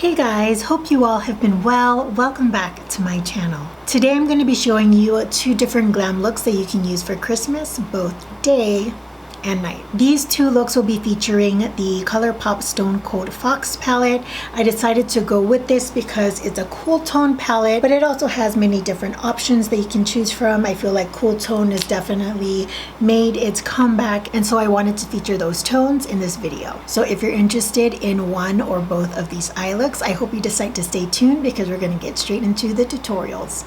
Hey guys, hope you all have been well. Welcome back to my channel. Today I'm going to be showing you two different glam looks that you can use for Christmas, both day and night. These two looks will be featuring the ColourPop Stone Cold Fox palette. I decided to go with this because it's a cool tone palette, but it also has many different options that you can choose from. I feel like cool tone has definitely made its comeback, and so I wanted to feature those tones in this video. So if you're interested in one or both of these eye looks, I hope you decide to stay tuned because we're going to get straight into the tutorials.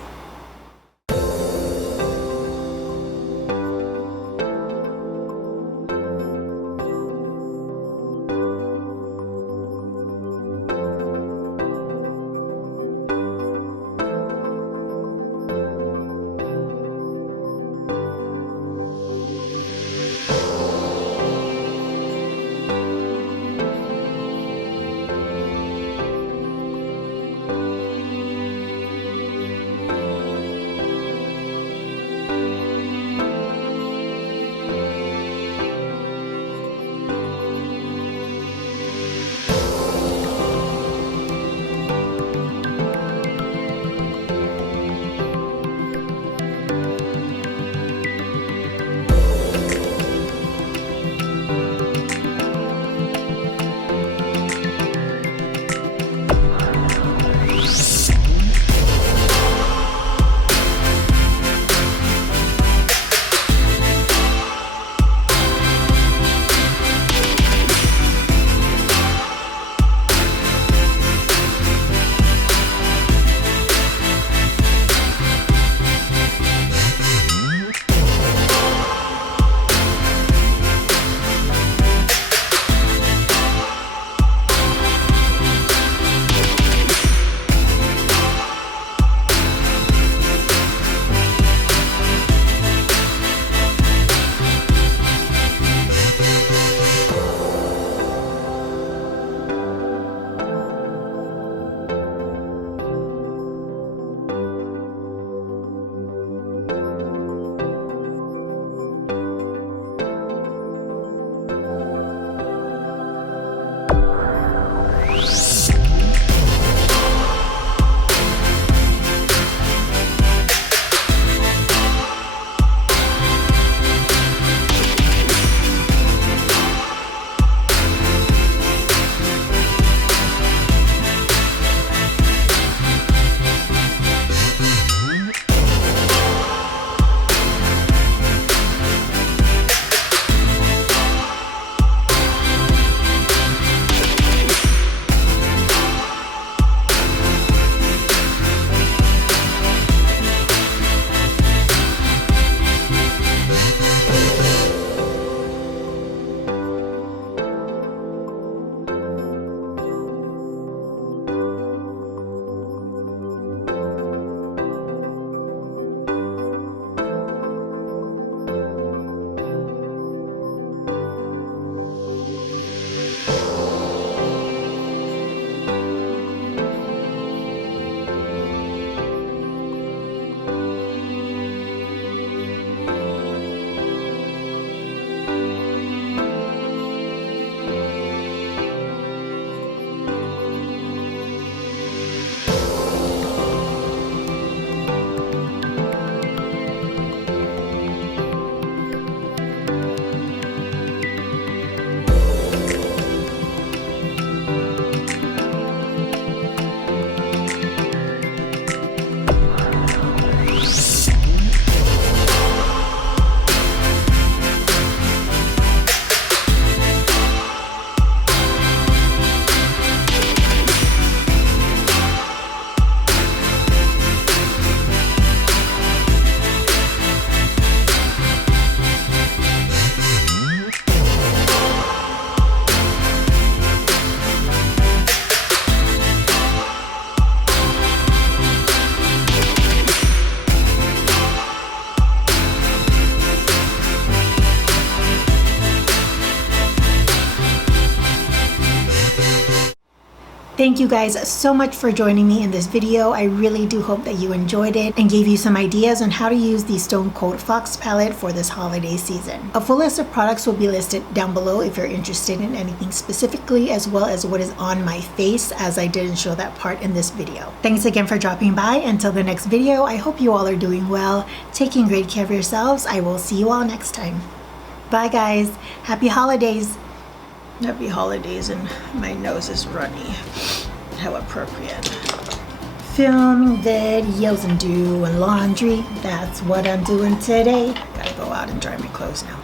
Thank you guys so much for joining me in this video. I really do hope that you enjoyed it and gave you some ideas on how to use the Stone Cold Fox palette for this holiday season. A full list of products will be listed down below if you're interested in anything specifically, as well as what is on my face, as I didn't show that part in this video. Thanks again for dropping by. Until the next video, I hope you all are doing well, taking great care of yourselves. I will see you all next time. Bye guys. Happy holidays. Happy holidays, and my nose is runny. How appropriate. Filming videos and doing laundry. That's what I'm doing today. Gotta go out and dry my clothes now.